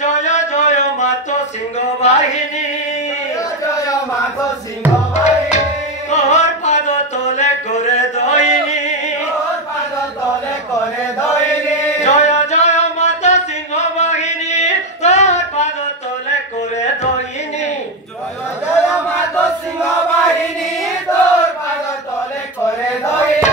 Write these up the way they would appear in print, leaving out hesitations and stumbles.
জয় জয় মাতো সিংহ বাহিনী জয় মাতো সিংহ বাহিনী তোর পাদ তলে করে দইনি তোর পাদ তলে করে দইনি জয় জয় মাতো সিংহ বাহিনী তোর পাদ তলে করে দইনি জয় জয় মাতো সিংহ বাহিনী তোর পাদ তলে করে দইনি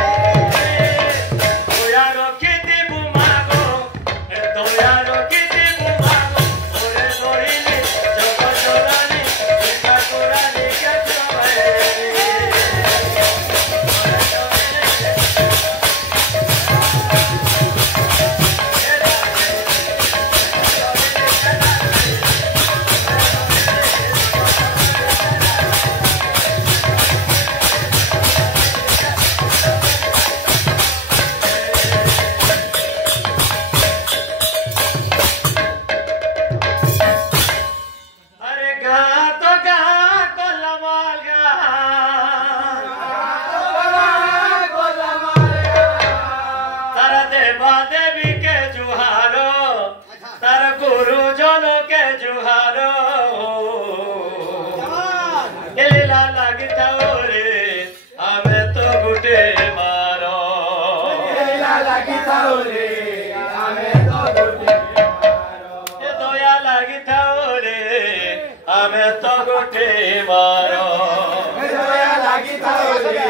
देवी के जुहारो तार गुरुजन के जुहारो लीला लगता रे हमें तो गुटे मारो लीला लगता रे हमें तो गुटे मारो दया लगता रे हमें तो गुटे मारो दया लगता रे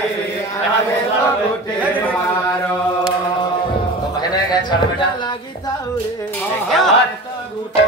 हमें तो गुटे मारो छड़ बेटा लागी ताउरे क्या बात गुटे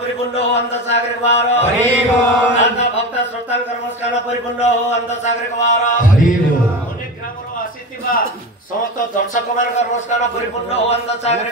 परिपूर्ण हो अंध सागर भक्त श्रोतांकर नमस्कार परिपूर्ण हो अंध सागर अनेक ग्राम आसी समस्त दर्शक मान नमस्कार परिपूर्ण हो अंध सागर